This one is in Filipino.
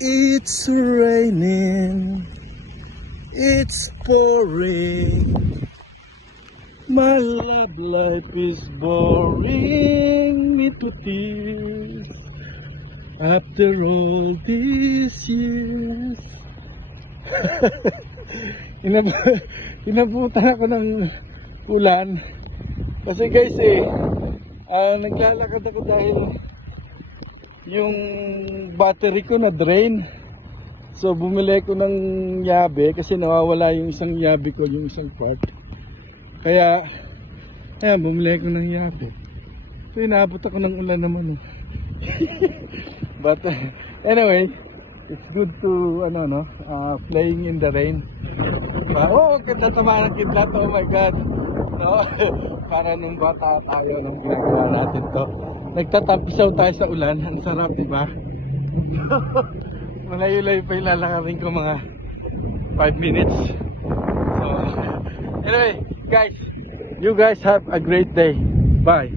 It's raining, it's pouring. My love life is boring me to tears. After all these years. Inabutan ako ng ulan. Kasi guys naglalakad ako dahil yung battery ko na drain. So bumili ko ng yabe kasi nawawala yung isang yabe ko, yung isang part. Kaya bumili ko ng yabe. So inaabot ako ng ulan naman. But anyway, it's good to playing in the rain. Ganda tama ng kidlat. Oh my god. No? Para nung bata tayo nung ginagawa natin to. Nagtatampisaw tayo sa ulan. Ang sarap, diba? Malayo-layo pa yung lalakarin ko mga 5 minutes. So anyway, guys, you guys have a great day. Bye.